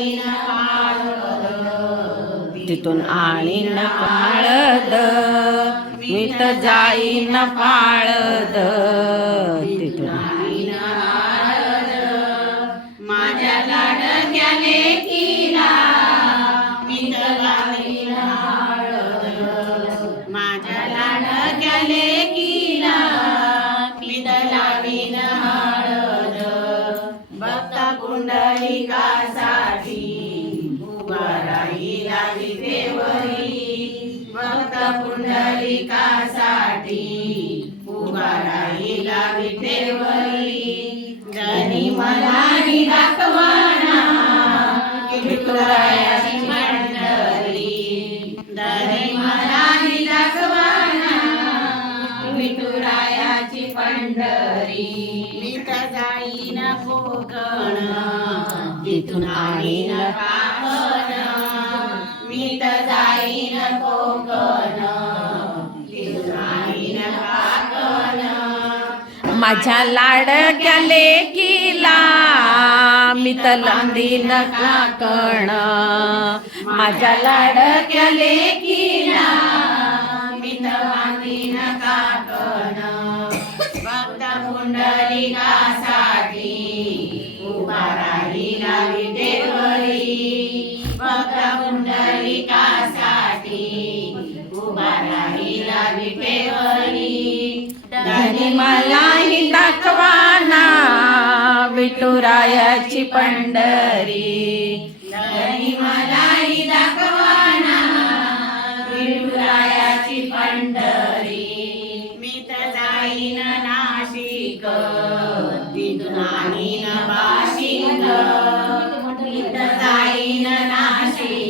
जाईन काळद, तिथून आणीन काळद, मी तर जाईन काळद, तिथून आणीन काळद. माझ्या लाडक्या लेकीला मी तर लावीन हळद, माझ्या लाडक्या लेकीला मी तर लावीन हळद. भक्त पुंडलिकासाठी उभा राहिला विटेवरी, भक्त पुंडलिकासाठी उभा राहिला विटेवरी. जनी मलाही दाखवाना विठुरायाची पंढरी, जनी मलाही दाखवाना विठुरायाची पंढरी. मी तर जाईन कोकण, तिथून आणीन काकण, मी तर जाईन कोकण, तिथून आणीन काकण. माझ्या लाडक्या लेकीला मी तर लांदीन काकण, माझ्या लाडक्या लेकीला मी तर बांधीन काकण. भक्त पुंडलिकासाठी उभा राहिला विटेवरी, भक्त पुंडलिकासाठी उभा राहिला विटेवरी. धनी मलाही दाखवाना विठुरायाची पंढरी, धनी मलाही दाखवाना विठुरायाची पंढरी. मी तर जाईन नाशिक, तिथून आणीन बाशिंग,